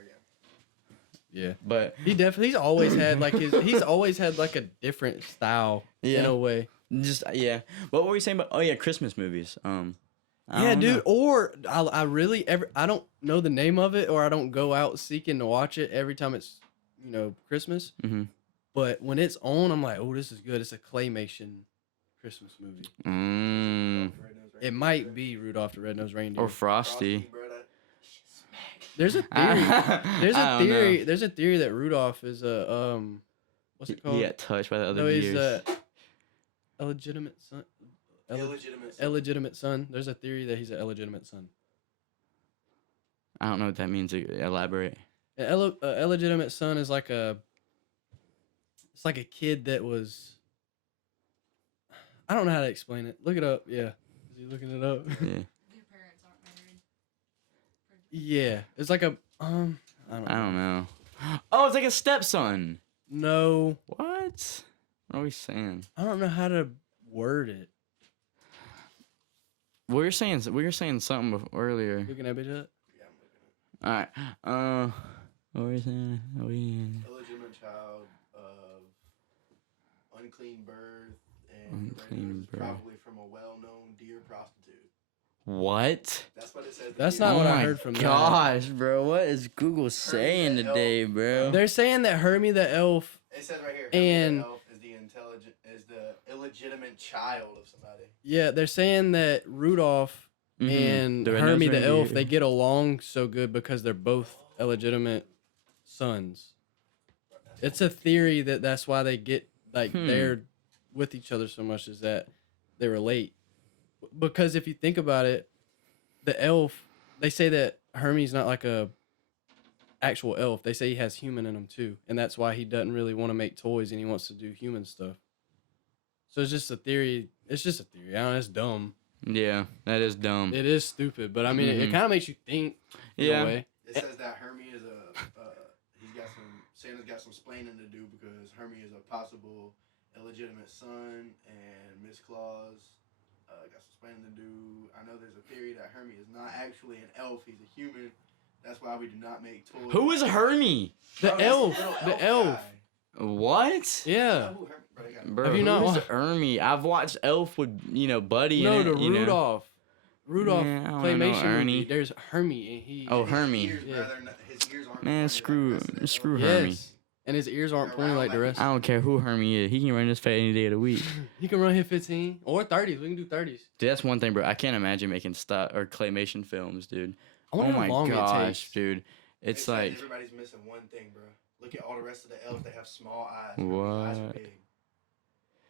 yeah. Yeah. But He's always had like he's always had like a different style in Yeah. a way. just, yeah. What were we saying about, oh yeah, Christmas movies. I Yeah, don't dude. know. Or I really I don't know the name of it, or I don't go out seeking to watch it every time it's Christmas. Mhm. But when it's on, I'm like, oh, this is good. It's a claymation Christmas movie. It might be Rudolph the Red-Nosed Reindeer. Or Frosty. Bro, that There's a theory. There's I a don't theory. know. There's a theory that Rudolph is a what's it called? He got touched by the other No, he's deers. a illegitimate son. illegitimate. Illegitimate son. There's a theory that he's an illegitimate son. I don't know what that means. Elaborate. An illegitimate son is like it's like a kid that was. I don't know how to explain it. Look it up. Yeah, is he looking it up? Yeah. Their parents aren't married. Yeah, it's like a I don't I know. don't know. Oh, it's like a stepson. No, What? What are we saying? I don't know how to word it. We were saying something earlier. Looking at bitch up. Yeah, I'm looking at All right. What were we saying? illegitimate child of unclean birth and Unclean birth. probably from a well-known deer prostitute. What? That's what it says. That's not Oh what I my heard from that. gosh, bro. What is Google saying the today, elf. bro? They're saying that Hermie the elf. It says right here. And- the elf is the illegitimate child of somebody. Yeah, they're saying that Rudolph Mhm. and The red-nosed Hermie the elf, reindeer. they get along so good because they're both illegitimate sons. It's a theory that that's why they get like they're with each other so much, is that they relate. Because if you think about it, the elf, they say that Hermie's not like a actual elf. They say he has human in him too, and that's why he doesn't really want to make toys and he wants to do human stuff. So it's just a theory. It's just a theory. I don't know, it's dumb. Yeah, that is dumb. It is stupid, but I mean, it Mhm. kind of makes you think. In Yeah. a way. It says that Hermie is Santa's got some splaining to do because Hermie is a possible illegitimate son, and Miss Claus got some splaining to do. I know there's a theory that Hermie is not actually an elf; he's a human. That's why we do not make toys. Who is Hermie? The Bro, that's elf. little The elf. guy. What? You Yeah. know who bro, they got- Bro, Have you not who's watched- Hermie? I've watched Elf with, Buddy No, in it, the you know? Rudolph. Rudolph Yeah, I don't know claymation Ernie. movie. There's Hermie, and he. Oh, His Hermie. ears, Yeah. brother, his ears aren't Man, pointed like screw the rest of the screw elf. Hermie. Yes. And his ears aren't pointed like the rest. I don't care who Hermie is. He can run this fat any day of the week. He can run hit 15 or 30s. We can do 30s. Dude, that's one thing, bro. I can't imagine making claymation films, dude. I Oh wonder my how long it gosh, takes. dude. It's like like, everybody's missing one thing, bro. Look at all the rest of the elves. They have small eyes. What? Their eyes are big.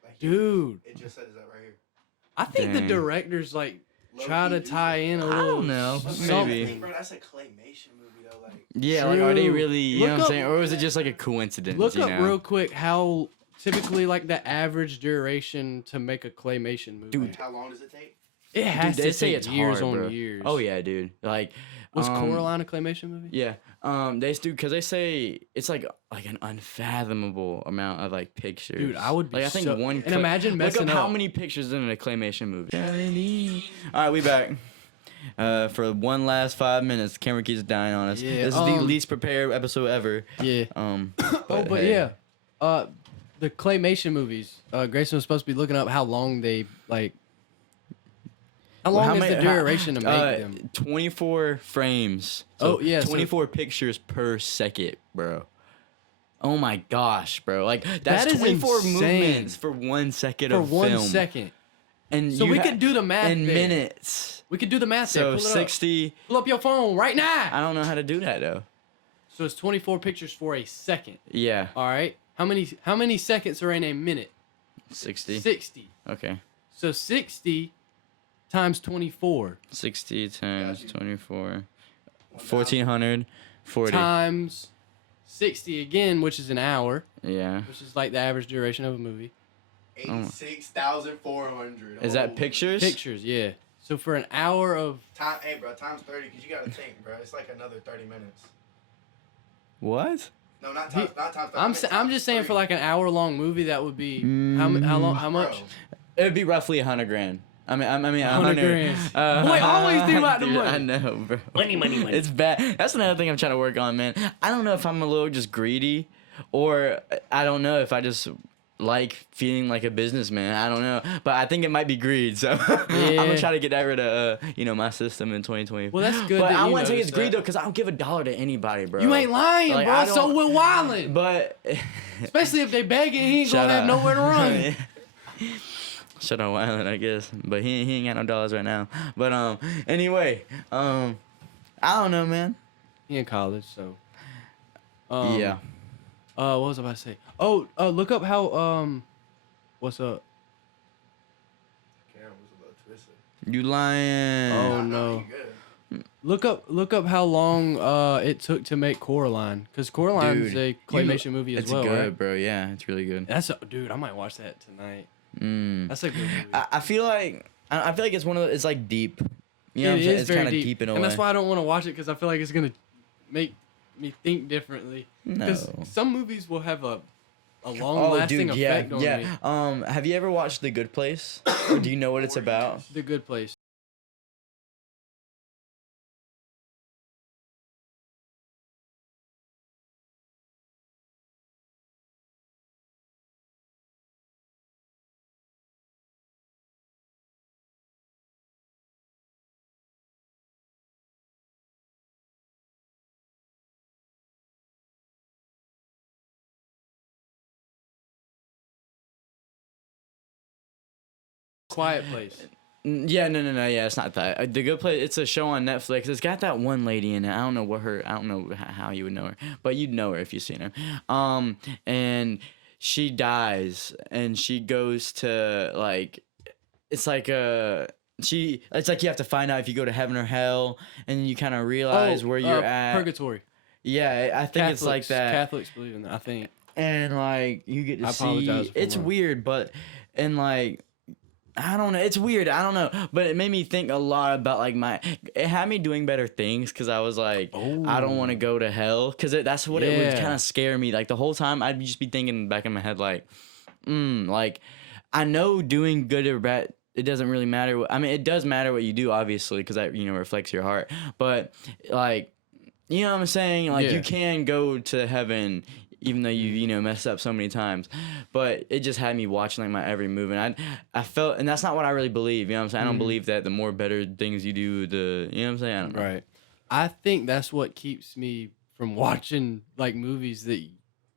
Like, Dude, it just says that right here. I think Dang. the directors like Low try key to do tie something. in a I little don't know. something. Maybe. Bro, that's a claymation movie though. Like, yeah, like, are they True. really, you Look know what I'm up- saying? Or is it just like a coincidence, Look you up know? real quick how typically like the average duration to make a claymation movie. Dude. like, how long does it take? It has Dude, to they say take it's years hard, on bro. years. Oh, yeah, dude. Like, Was Coraline a claymation movie? Yeah, they do because they say it's like an unfathomable amount of like pictures. Dude, I would be like I think so- one. and imagine look messing up how up. many pictures in a claymation movie. All right, we back. For one last 5 minutes, the camera keeps dying on us. Yeah, This is the least prepared episode ever. Yeah. But hey. yeah, the claymation movies. Grayson was supposed to be looking up how long they like. How long is the duration to make them? 24 frames. Oh, yeah, so- 24 pictures per second, bro. Oh my gosh, bro! Like that's That is 24 insane. movements for 1 second For of 1 film. second. And So you we could do the math in there. minutes. We could do the math So there. Pull it up. 60. Pull up your phone right now. I don't know how to do that though. So it's 24 pictures for a second. Yeah, All right. How many seconds are in a minute? 60. 60. Okay, So 60 times 24 60 times Got you. 24. 1440. times 60 again, which is an hour, Yeah. which is like the average duration of a movie. $86,400. Is that pictures? Pictures, yeah. So for an hour of time, hey bro, times 30 because you gotta think, bro. It's like another 30 minutes. What? No, not times 30. I'm just saying for like an hour long movie that would be how much? Bro. It would be roughly $100,000. I mean, 100 grand. Boy, always think about the dude, money. I know, bro. Money. It's bad. That's another thing I'm trying to work on, man. I don't know if I'm a little just greedy, or I don't know if I just like feeling like a businessman. I don't know, but I think it might be greed. So I'm gonna try to get that rid of my system in 2020. Well, that's good. But that I you wouldn't say it's noticed greed that. though, because I don't give a dollar to anybody, bro. You ain't lying, Like, bro. I don't- So Will Wildin. But Especially if they begging, he ain't Shout gonna have out. nowhere to run. Shut up, Island, I guess. But he ain't got no dollars right now. But anyway, I don't know, man. He in college, so. Yeah. What was I about to say? Oh, look up how what's up? Karen was a little twisted. You lying? Oh Nah, no. you good. Look up how long it took to make Coraline, because Coraline's Dude, a claymation movie as it's well, good, right? bro. Yeah, it's really good. Dude, I might watch that tonight. Mm. That's a good movie. I feel like it's one of it's like deep. You know what I'm saying? It's very kind of deep in a way. and that's why I don't want to watch it, because I feel like it's gonna make me think differently. Because No. some movies will have a long lasting effect on me. Have you ever watched The Good Place? Or do you know what it's about? The Good Place. Quiet Place. Yeah, no, yeah, it's not that. The Good Place, it's a show on Netflix. It's got that one lady in it. I don't know how you would know her, but you'd know her if you've seen her. And she dies, and she goes to like, it's like it's like you have to find out if you go to heaven or hell, and you kind of realize where you're at. Purgatory. Yeah, I think it's like that. Catholics believe in that, I think. And like you get to apologize see, for it's my- weird, but and like. I don't know. It's weird. I don't know. But it made me think a lot about like it had me doing better things, because I was like, I don't want to go to hell, because that's what it would kind of scare me. Like the whole time I'd just be thinking back in my head like, like I know doing good or bad, it doesn't really matter. I mean, it does matter what you do, obviously, because that reflects your heart. But like, you know what I'm saying? Like you can go to heaven, even though you messed up so many times. But it just had me watching like my every move, and I felt, and that's not what I really believe. You know what I'm saying? I don't believe that the more better things you do, you know what I'm saying? I don't know. Right. I think that's what keeps me from watching like movies that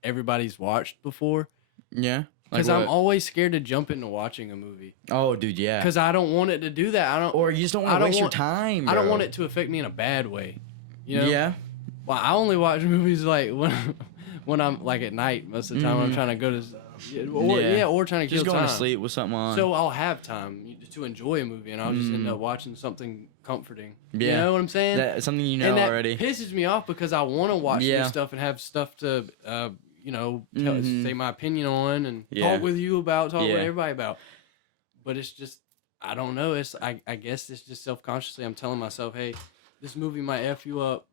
everybody's watched before. Yeah. Because I'm always scared to jump into watching a movie. Oh, dude, yeah. Because I don't want it to do that. Or you just don't want to waste your time, bro. I don't want it to affect me in a bad way. You know? Yeah. Well, I only watch movies like when I'm like at night most of the time. I'm trying to go to or trying to just kill going time. to sleep with something on. So I'll have time to enjoy a movie, and I'll just end up watching something comforting. Yeah. You know what I'm saying? That's something you know and that already. pisses me off, because I want to watch new stuff and have stuff to say my opinion on and talk with you about, talk with everybody about. But it's just, I don't know. I guess it's just self-consciously I'm telling myself, hey, this movie might F you up.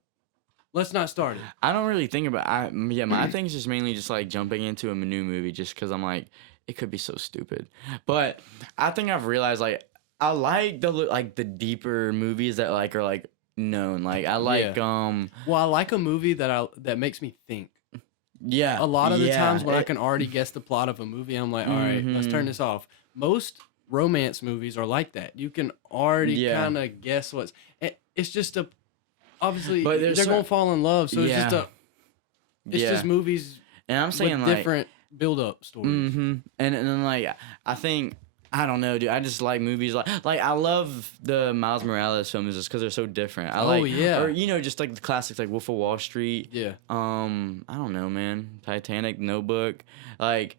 Let's not start it. I don't really think about my thing is just mainly just like jumping into a new movie, just because I'm like, it could be so stupid. But I think I've realized like I like the deeper movies that like are like known. Like I like Well, I like a movie that makes me think. Yeah. A lot of the times when I can already guess the plot of a movie, I'm like, all right, let's turn this off. Most romance movies are like that. You can already kind of guess what's. It's just obviously they're gonna fall in love, so it's just movies. And I'm saying with like different build-up stories. And then like I think. I don't know, dude. I just like movies like I love the Miles Morales films just because they're so different. Or just like the classics like Wolf of Wall Street. Yeah. I don't know, man. Titanic, Notebook, like.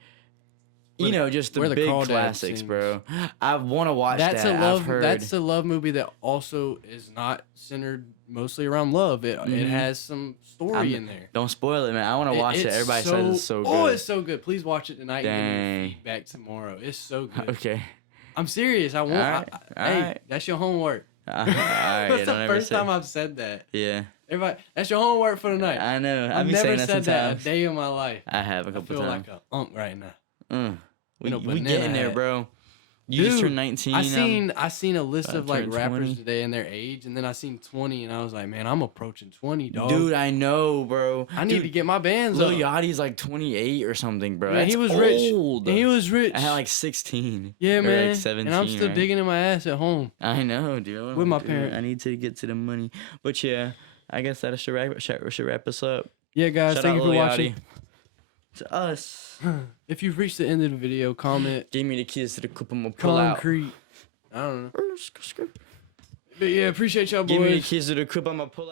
Just the big classics, bro. I want to watch that. That's a love movie that also is not centered mostly around love. It has some story in there. Don't spoil it, man. I want to watch it. Everybody says it's so good. Oh, it's so good. Please watch it tonight Dang. and give me feedback tomorrow. It's so good. Okay. I'm serious. I won't. Hey, that's your homework. All right. That's the first time I've said that. Yeah. Everybody, that's your homework for the night. I know. I've never said that a day in my life. I have a couple times. I feel like a unk right now. We getting there, bro. You just turned 19. I seen a list of like rappers 20. today and their age, and then I seen 20, and I was like, man, I'm approaching 20, dog. Dude, I know, bro. I need to get my bands Lil up. Yachty's like 28 or something, bro. Man, he was old. Rich. He was rich. I had like 16. Yeah, man. Like 17, and I'm still digging in my ass at home. I know, dude. With my parents. I need to get to the money. But yeah, I guess that should wrap us up. Yeah, guys, thank you for watching. To us. If you've reached the end of the video, comment. Give me the keys to the coupe. I'm gonna pull Concrete. I don't know. But yeah, appreciate y'all boys. Give me the keys to the coupe. I'm gonna pull out.